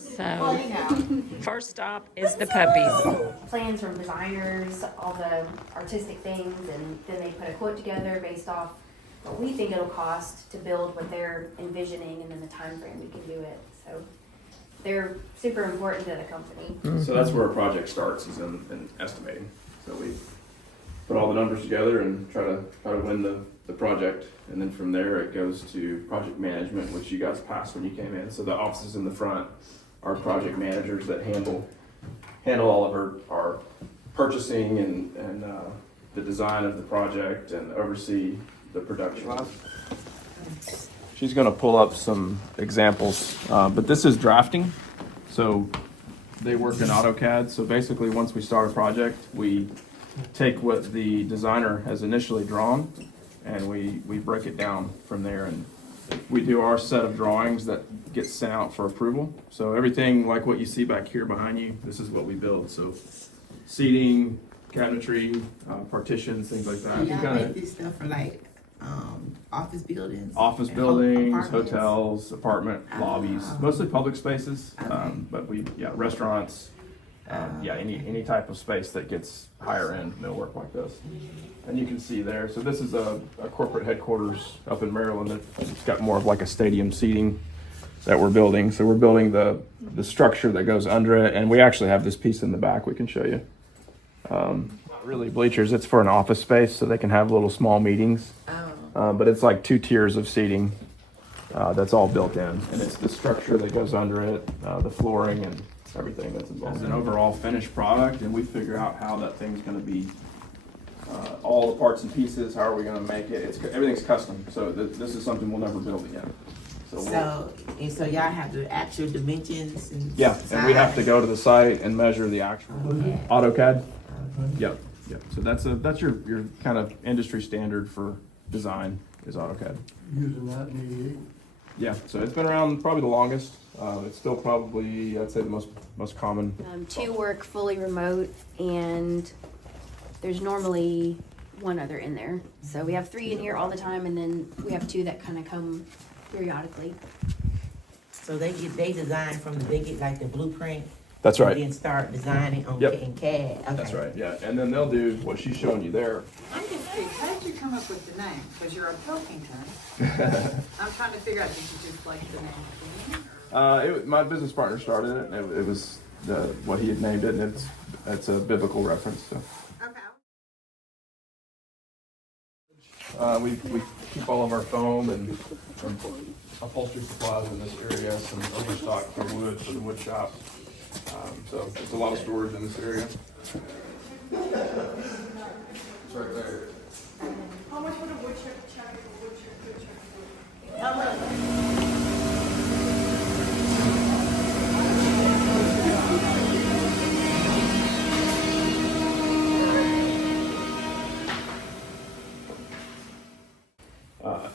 Well, So you know, first stop is the puppies. plans from designers, all the artistic things, and then they put a quote together based off what we think it'll cost to build what they're envisioning and then the time frame we can do it. So they're super important to the company. So that's where a project starts, is in estimating. So we put all the numbers together and try to win the project. And then from there, it goes to project management, which you guys passed when you came in. So the offices in the front are project managers that handle all of our purchasing and the design of the project and oversee the production. She's gonna pull up some examples, but this is drafting. So they work in AutoCAD. So basically, once we start a project, we take what the designer has initially drawn and we break it down from there, and we do our set of drawings that get sent out for approval. So everything like what you see back here behind you, this is what we build. So seating, cabinetry, partitions, things like that. Y'all make this stuff for like office buildings? Office and buildings, apartments? hotels, apartment lobbies, mostly public spaces, Okay. but restaurants, any type of space that gets higher end millwork like this. And you can see there, so this is a corporate headquarters up in Maryland. It's got more of like a stadium seating that we're building. So we're building the structure that goes under it, and we actually have this piece in the back we can show you. Not really bleachers, it's for an office space so they can have little small meetings. But it's like 2 tiers of seating that's all built in, and it's the structure that goes under it, the flooring and everything that's involved. It's an overall finished product, and we figure out how that thing's gonna be, all the parts and pieces, how are we gonna make it. Everything's custom, so this is something we'll never build again. So y'all have the actual dimensions and Yeah, and we have to go to the site and measure the actual AutoCAD. Yep. So that's your kind of industry standard for design is AutoCAD. Using that in 88. Yeah, so it's been around probably the longest. It's still probably, I'd say, the most common. 2 work fully remote, and there's normally 1 other in there. So we have 3 in here all the time, and then we have 2 that kind of come periodically. So they design they get like the blueprint. That's And right. then start designing on Yep. in CAD. Okay. That's right, yeah. And then they'll do what she's showing you there. I'm confused. How did you come up with the name? Because you're a Pilkington. I'm trying to figure out, did you just like the name King? My business partner started it, and it was what he had named it, and it's a biblical reference. So. Okay. We keep all of our foam and upholstery supplies in this area, some overstock for wood for the wood shop. So there's a lot of storage in this area. It's right there. How much would a woodchuck check if a woodchuck could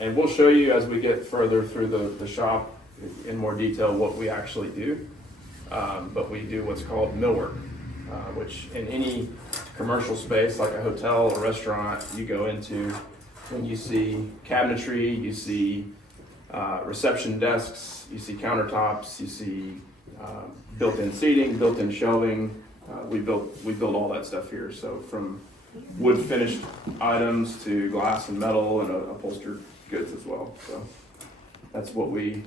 And we'll show you as we get further through the shop in more detail what we actually do. But we do what's called millwork, which in any commercial space like a hotel or restaurant you go into, when you see cabinetry, you see reception desks, you see countertops, you see built-in seating, built-in shelving. We build all that stuff here. So from wood finished items to glass and metal and upholstered goods as well. So that's what we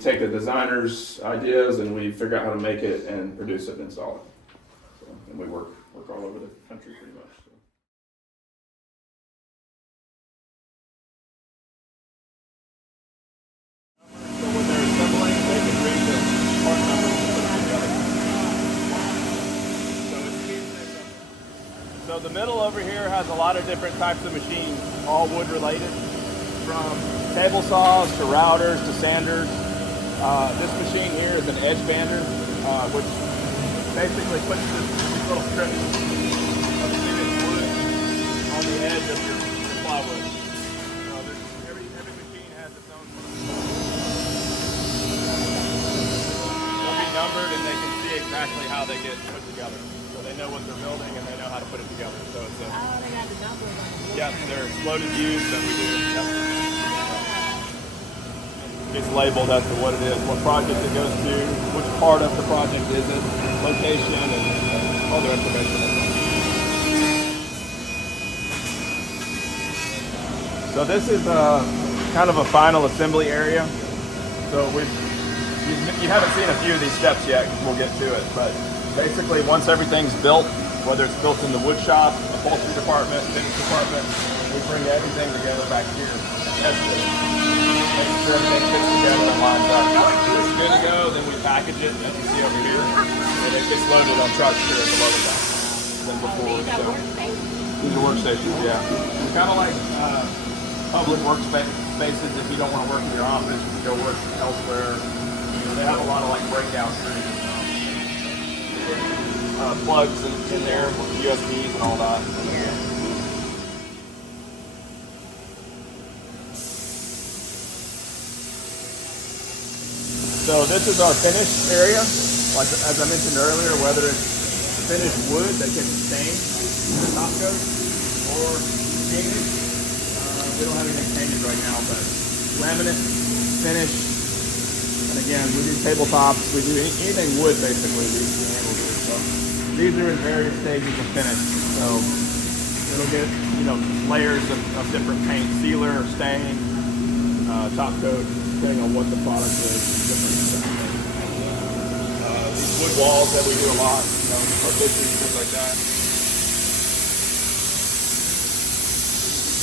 take the designer's ideas and we figure out how to make it and produce it and install it. So, and we work all over the country pretty much. So. So when they're assembling, they can read the part numbers and put them together. So the middle over here has a lot of different types of machines, all wood related, from table saws to routers to sanders. This machine here is an edge bander, which basically puts this little strip of thickest wood on the edge of your plywood. Every machine has its own. They'll be numbered and they can see exactly how they get put together. So they know what they're building and they know how to put it together. So it's they got the numbers on it. yeah, they're exploded views that we do. Yep. it's labeled as to what it is, what project it goes to, which part of the project is it, location, and other information. So this is kind of a final assembly area. So you haven't seen a few of these steps yet, because we'll get to it. But basically, once everything's built, whether it's built in the wood shop, upholstery department, finish department, we bring everything together back here. Test it. Make sure everything fits together and lines up. It's good to go, then we package it, as you see over here, and it gets loaded on trucks here at the loading dock than before. So these are workstations, yeah. Kind of like public workspaces. If you don't want to work in your office, you can go work elsewhere. They have a lot of like breakout rooms, plugs in there with USBs and all that. So this is our finish area. Like as I mentioned earlier, whether it's finished wood that gets stained in the top coat or painted. We don't have anything painted right now, but laminate, finish, and again, we do tabletops. We do anything wood basically. We handle this. So these are in various stages of finish. So it'll get layers of different paint, sealer, stain, top coat, depending on what the product is. These wood walls that we do a lot, partitions, things like that.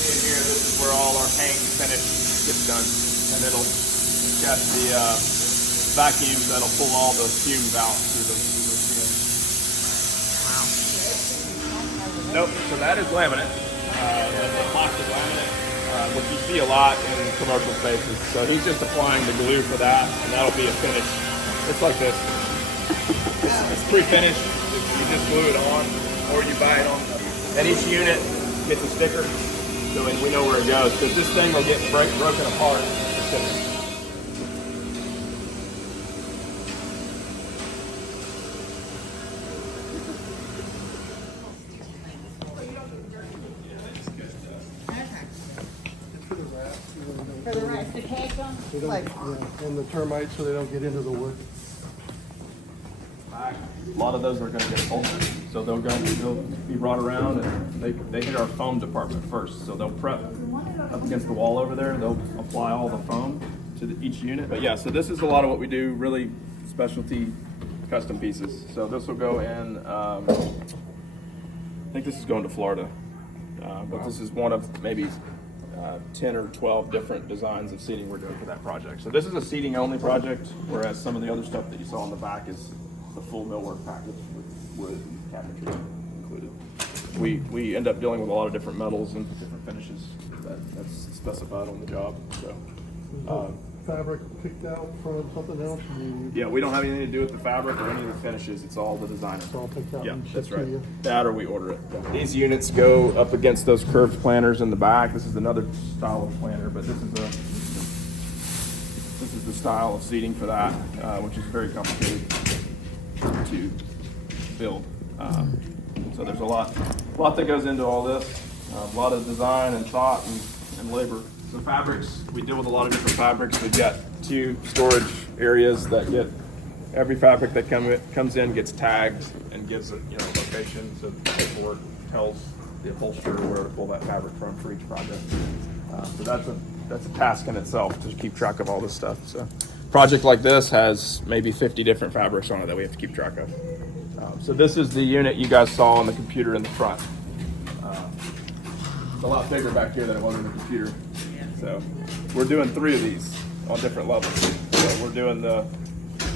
In here, this is where all our paint and finish gets done, and it'll get the vacuums that'll pull all the fumes out through the seal. Wow. Nope. So that is laminate. That's a plastic laminate, which you see a lot in commercial spaces. So he's just applying the glue for that, and that'll be a finish. It's like this. It's pre-finished. You just glue it on, or you buy it on. And each unit gets a sticker. So we know where it goes, because this thing will get broken apart. For the rest, the tag them? They don't, yeah, and the termites, so they don't get into the wood. A lot of those are going to get upholstered, so they'll be brought around, and they hit our foam department first. So they'll prep up against the wall over there. They'll apply all the foam to each unit. But yeah, so this is a lot of what we do, really specialty custom pieces. So this will go in. I think this is going to Florida, but this is one of maybe 10 or 12 different designs of seating we're doing for that project. So this is a seating only project, whereas some of the other stuff that you saw in the back is the full millwork package with wood and cabinetry included. We end up dealing with a lot of different metals and different finishes that's specified on the job. So Fabric picked out from something else? yeah, we don't have anything to do with the fabric or any of the finishes. It's all the designer. It's all picked out. Yeah, and shipped that's to right. you. That or we order it. These units go up against those curved planters in the back. This is another style of planter, but this is the style of seating for that, which is very complicated to build. So there's a lot that goes into all this. A lot of design and thought and labor. So fabrics, we deal with a lot of different fabrics. We've got 2 storage areas that get every fabric that comes in gets tagged and gives a location. So the paperwork tells the upholsterer where to pull that fabric from for each project. So that's a task in itself to keep track of all this stuff. So a project like this has maybe 50 different fabrics on it that we have to keep track of. So this is the unit you guys saw on the computer in the front. It's a lot bigger back here than it was in the computer. So we're doing 3 of these on different levels. So we're doing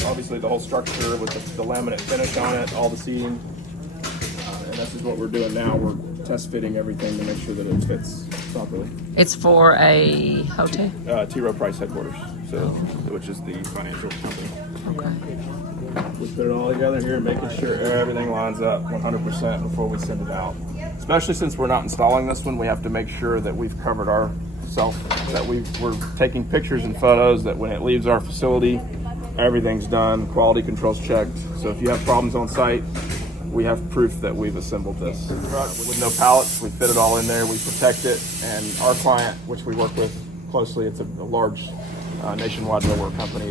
obviously the whole structure with the laminate finish on it, all the seating. And this is what we're doing now. We're test fitting everything to make sure that it fits properly. It's for a hotel? T. Rowe Price headquarters, which is the financial company. Okay. We put it all together here, making sure everything lines up 100% before we send it out. Especially since we're not installing this one, we have to make sure that we've covered ourselves, that we're taking pictures and photos, that when it leaves our facility, everything's done, quality control's checked. So if you have problems on site, we have proof that we've assembled this. With no pallets, we fit it all in there, we protect it, and our client, which we work with closely, it's a large Nationwide Millwork Company.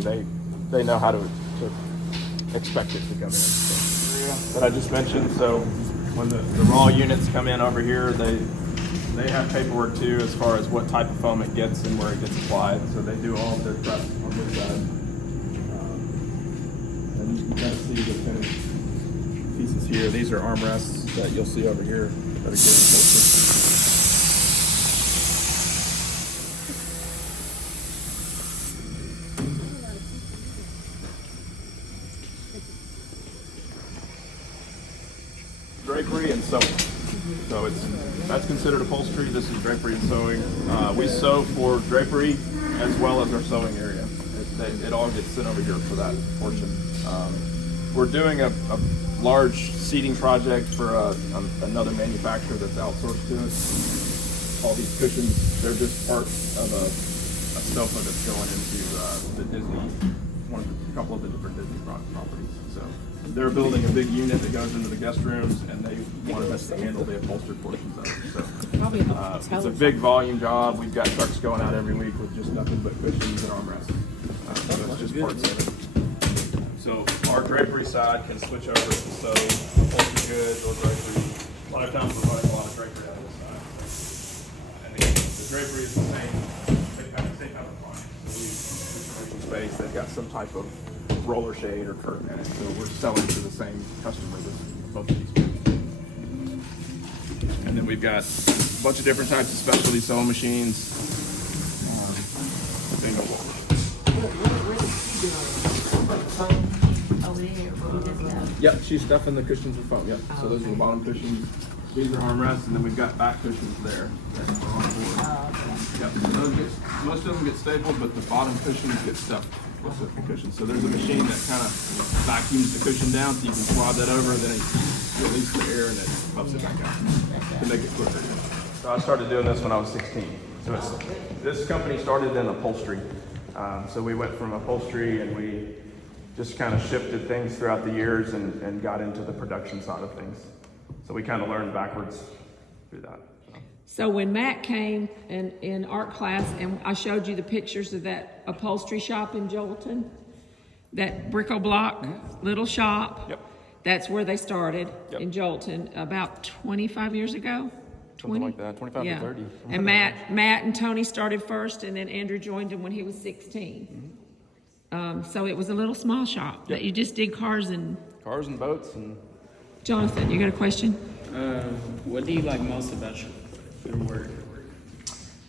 They know how to expect it to come in. So, that I just mentioned. So when the raw units come in over here, they have paperwork too as far as what type of foam it gets and where it gets applied. So they do all of their prep on this side. And you can kind of see the finished pieces here. These are armrests that you'll see over here that are getting posted. Drapery and sewing. So that's considered upholstery. This is drapery and sewing. We sew for drapery as well as our sewing area. It all gets sent over here for that portion. We're doing a large seating project for another manufacturer that's outsourced to us. All these cushions, they're just part of a sofa that's going into the Disney, a couple of the different Disney properties. So they're building a big unit that goes into the guest rooms, and they wanted us to handle the upholstered portions of it. So it's a big volume job. We've got trucks going out every week with just nothing but cushions and armrests. So it's just parts of it. So our drapery side can switch over to sew upholstered goods or drapery. A lot of times we're running a lot of drapery out of this side. And the drapery is the same kind of client. So we commercial space, they've got some type of roller shade or curtain in it. So we're selling to the same customer with both of these goods. And then we've got a bunch of different types of specialty sewing machines. Yep, she's stuffing the cushions with foam. Yep. So those are the bottom cushions. These are armrests, and then we've got back cushions there that are on board. Yep. So those most of them get stapled, but the bottom cushions get stuffed with the cushions. So there's a machine that kind of vacuums the cushion down, so you can swab that over, and then it releases the air and it puffs it back out to make it quicker. So I started doing this when I was 16. So this company started in upholstery. So we went from upholstery, and we just kind of shifted things throughout the years and got into the production side of things. So we kind of learned backwards through that. So when Matt came in art class, and I showed you the pictures of that upholstery shop in Jolton, that bric-a-brac little shop. Yep. That's where they started in Yep. Jolton about 25 years ago. Something like that, 25 to 30. And Matt and Tony started first, and then Andrew joined him when he was 16. So it was a little small shop that you just did cars and. Cars and boats and. Jonathan, you got a question? What do you like most about your work?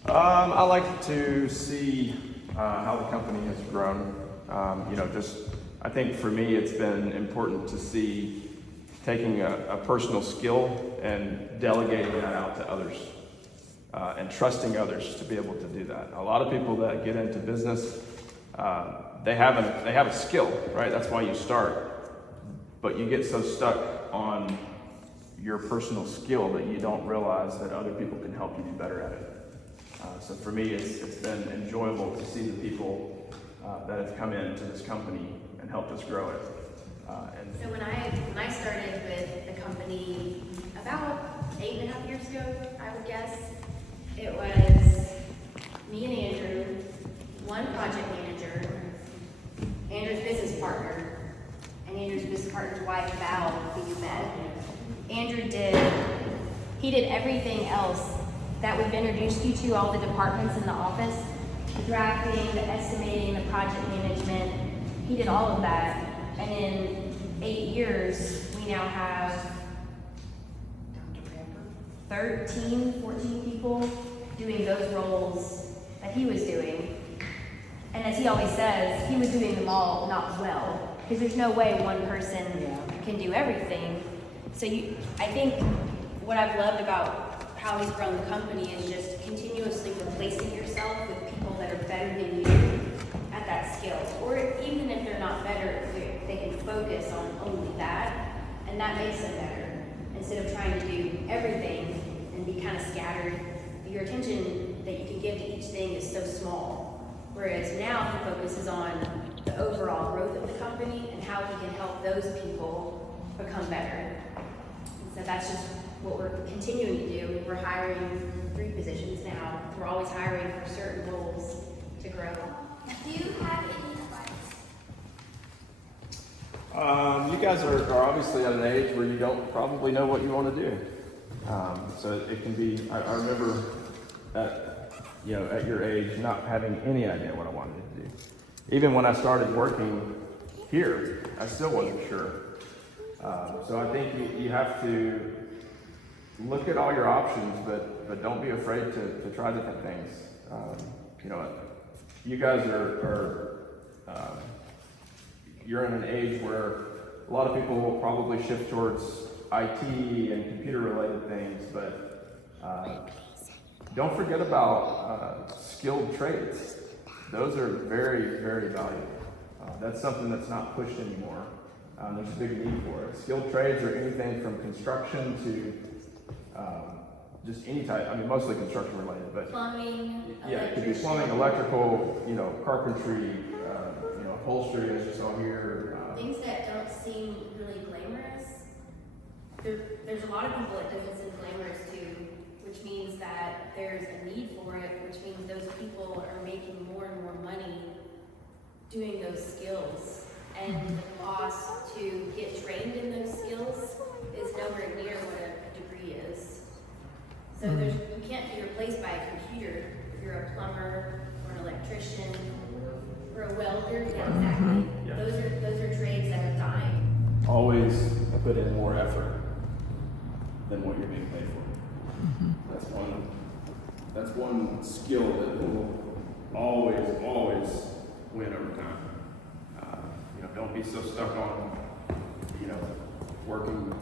I like to see how the company has grown. I think for me, it's been important to see taking a personal skill and delegating that out to others and trusting others to be able to do that. A lot of people that get into business, they have a skill, right? That's why you start. But you get so stuck on your personal skill that you don't realize that other people can help you be better at it. So for me, it's been enjoyable to see the people that have come into this company and helped us grow it. So when I started with the company about 8.5 years ago, I would guess, it was me and Andrew, one project manager, Andrew's business partner, and Andrew's business partner's wife, Val, who you met. Andrew did everything else that we've introduced you to, all the departments in the office, the drafting, the estimating, the project management. He did all of that. And in 8 years, we now have 13, 14 people doing those roles that he was doing. And as he always says, he was doing them all not well, because there's no way one person can do everything. So I think what I've loved about how he's grown the company is just continuously replacing yourself with people that are better than you at that skill. Or even if they're not better, they can focus on only that, and that makes them better. Instead of trying to do everything and be kind of scattered, your attention that you can give to each thing is so small. Whereas now he focuses on the overall growth of the company and how he can help those people become better. So that's just what we're continuing to do. We're hiring 3 positions now. We're always hiring for certain roles to grow. Do you have any advice? You guys are obviously at an age where you don't probably know what you want to do. So it can be, I remember at your age not having any idea what I wanted to do. Even when I started working here, I still wasn't sure. So I think you have to look at all your options, but don't be afraid to try different things. You guys you're in an age where a lot of people will probably shift towards IT and computer related things, but don't forget about skilled trades. Those are very, very valuable. That's something that's not pushed anymore. There's a big need for it. Skilled trades are anything from construction to just any type, mostly construction related, but Plumbing, yeah, it could be plumbing, electrical, carpentry, upholstery, as you saw here. things that don't seem really glamorous. There's a lot of people it doesn't seem glamorous to, which means that there's a need for it, which means those people are making more and more money doing those skills. And the cost to get trained in those skills is nowhere near what a degree is. So you can't be replaced by a computer if you're a plumber or an electrician or a welder. Yeah, exactly. Yeah. Those are trades that are dying. Always put in more effort than what you're being paid for. That's one skill that will always win over time. Don't be so stuck on, working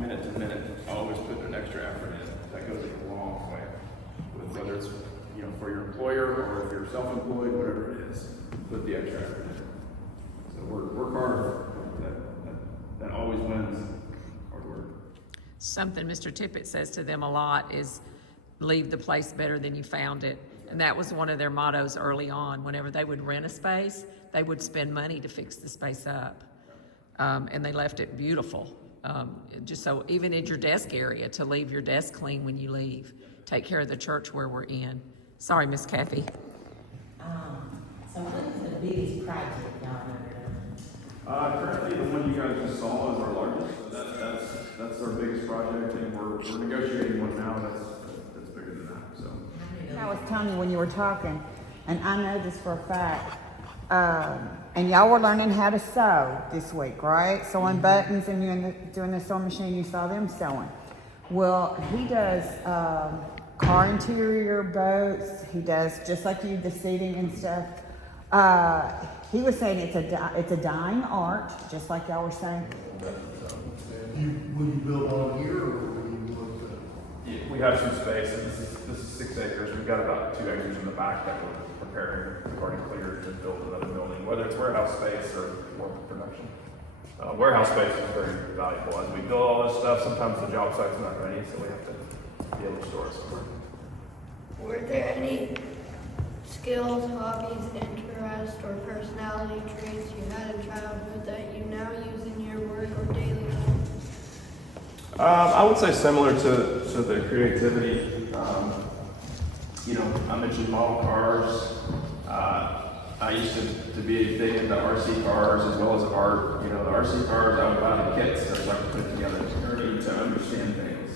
minute to minute. Always put an extra effort in. That goes a long way. Whether it's, for your employer or if you're self-employed, whatever it is, put the extra effort in. So work hard. That always wins. Hard work. Something Mr. Tippett says to them a lot is leave the place better than you found it. And that was one of their mottos early on. Whenever they would rent a space, they would spend money to fix the space up. And they left it beautiful. Just so even in your desk area, to leave your desk clean when you leave. Take care of the church where we're in. Sorry, Miss Kathy. So what is the biggest project y'all ever done? Currently, the one you guys just saw is our largest. That's our biggest project, and we're negotiating one now that's bigger than that. So. I was telling you when you were talking, and I know this for a fact, and y'all were learning how to sew this week, right? Sewing buttons, and you doing the sewing machine, you saw them sewing. Well, he does car interior, boats. He does, just like you, the seating and stuff. He was saying it's a dying art, just like y'all were saying. Will you build on here, or will you look at? Yeah, we have some space, and this is 6 acres. We've got about 2 acres in the back that we're preparing. We've already cleared to build another building, whether it's warehouse space or more production. Warehouse space is very valuable. As we build all this stuff, sometimes the job site's not ready, so we have to be able to store it somewhere. Were there any skills, hobbies, interests, or personality traits you had in childhood that you now use in your work or daily life? I would say similar to the creativity. I mentioned model cars. I used to be big into RC cars as well as art. The RC cars, I would buy the kits so I could put it together. I need to understand things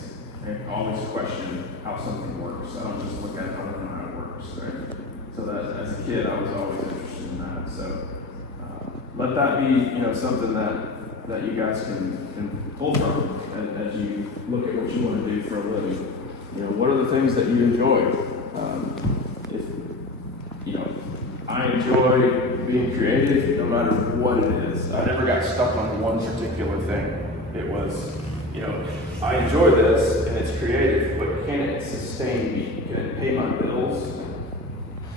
and always question how something works. I don't just look at it, I don't know how it works, right? So that as a kid, I was always interested in that. So let that be, something that you guys can pull from as you look at what you want to do for a living. What are the things that you enjoy? I enjoy being creative no matter what it is. I never got stuck on one particular thing. It was, I enjoy this and it's creative, but can it sustain me? Can it pay my bills?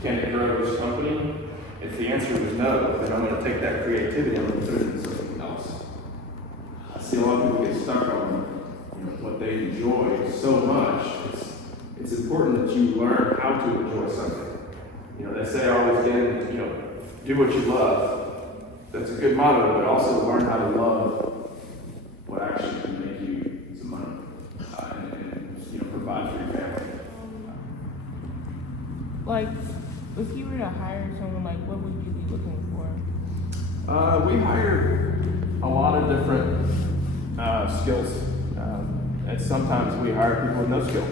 Can it grow this company? If the answer is no, then I'm going to take that creativity and I'm going to put it into something else. I see a lot of people get stuck on what they enjoy so much. It's important that you learn how to enjoy something. They say always again, do what you love. That's a good motto, but also learn how to love what actually can make you some money and provide for your family. Like, If you were to hire someone, like, what would you be looking for? We hire a lot of different skills. And sometimes we hire people with no skill.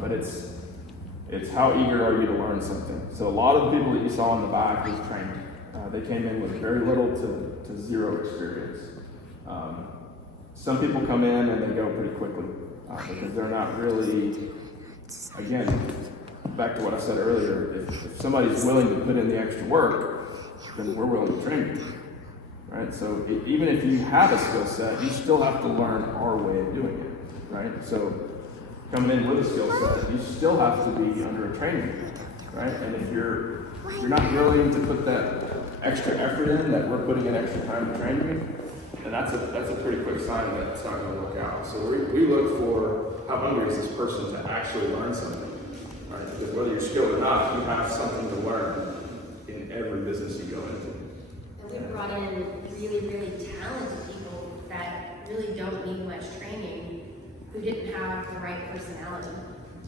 But it's how eager are you to learn something. So a lot of the people that you saw in the back was trained. They came in with very little to zero experience. Some people come in and they go pretty quickly because they're not really, again, back to what I said earlier, if somebody's willing to put in the extra work, then we're willing to train you. Right? So even if you have a skill set, you still have to learn our way of doing it. Right? So coming in with a skill set, you still have to be under a training. Right? And if you're not willing to put that extra effort in, that we're putting in extra time to train you, and that's a pretty quick sign that it's not going to work out. So we look for how hungry is this person to actually learn something, right? Because whether you're skilled or not, you have something to learn in every business you go into. And we brought in really, really talented people that really don't need much training, who didn't have the right personality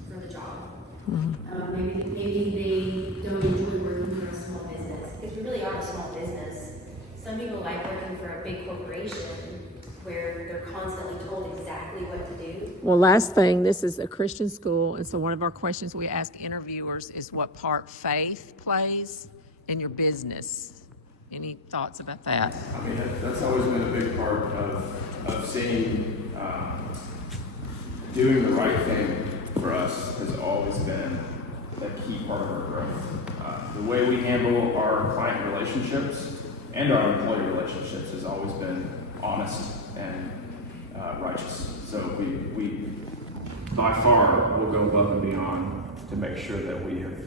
for the job. Maybe they don't enjoy working for a small business, because we really are a small business. Some people like working for a big corporation where they're constantly told exactly what to do. Well, last thing, this is a Christian school, and so one of our questions we ask interviewers is what part faith plays in your business. Any thoughts about that? I mean, that's always been a big part of seeing, doing the right thing for us has always been a key part of our growth. The way we handle our client relationships and our employee relationships has always been honest and righteous. So we by far will go above and beyond to make sure that we have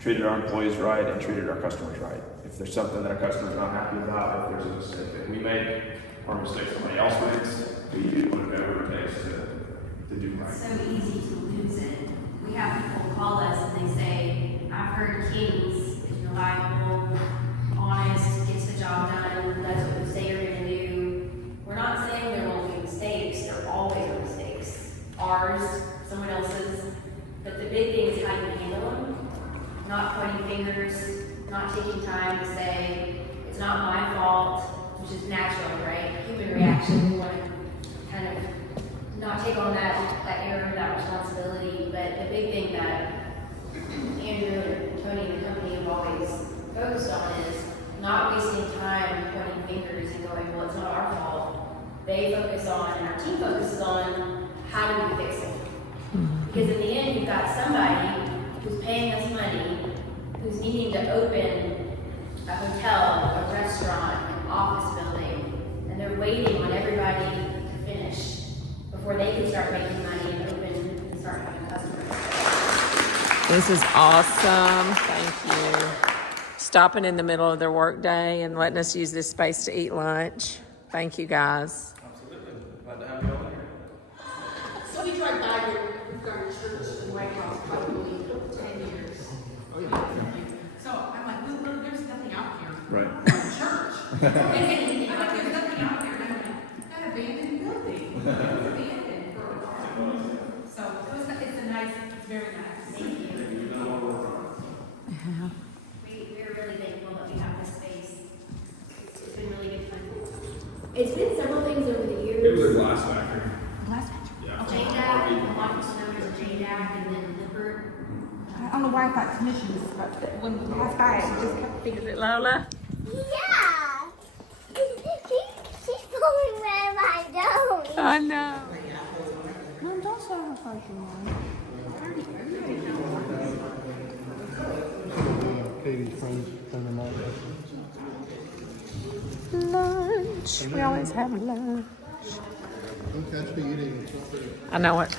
treated our employees right and treated our customers right. If there's something that a customer's not happy about, if there's a mistake that we make or a mistake somebody else makes, we do whatever it takes to do right. It's so easy to lose it. We have people call us and they say, I've heard Kings is reliable, honest, gets the job done, does what you say you're gonna do. We're not saying there won't be mistakes, there always are mistakes. Ours, someone else's. But the big thing is how you handle them. Not pointing fingers, not taking time to say, it's not my fault, which is natural, right? Human reaction, we want to kind of not take on that error, that responsibility. But the big thing that Andrew and Tony and the company have always focused on is not wasting time pointing fingers and going, well, it's not our fault. They focus on, and our team focuses on, how do we fix it? Because in the end, you've got somebody who's paying us money, who's needing to open a hotel, a restaurant, an office building, and they're waiting on everybody to finish before they can start making money and open and start having customers. This is awesome. Thank you. Stopping in the middle of their workday and letting us use this space to eat lunch. Thank you, guys. Absolutely. Glad to have you all here. So we tried by we've got a church in White House probably 10 years. Oh, yeah. So I'm like, well, there's nothing out here. Right. Church. I'm like, there's nothing out there. And I'm like, that abandoned building. It was abandoned for a while. So it's a nice, it's very nice. Thank you. We're really thankful that we have this space. It's been really good fun. It's been several things over the years. It was a glass factory. Yeah. JDAC, a lot of known as JDAC, and then Lippert. On the Wi-Fi commissions, but when we passed by, it just kept Is it Lola? Yeah. She's pulling wherever I go. I know. Mom, don't show her fucking one. Katie's friends send them all. Lunch. We always have lunch. Don't catch me eating something. I know it.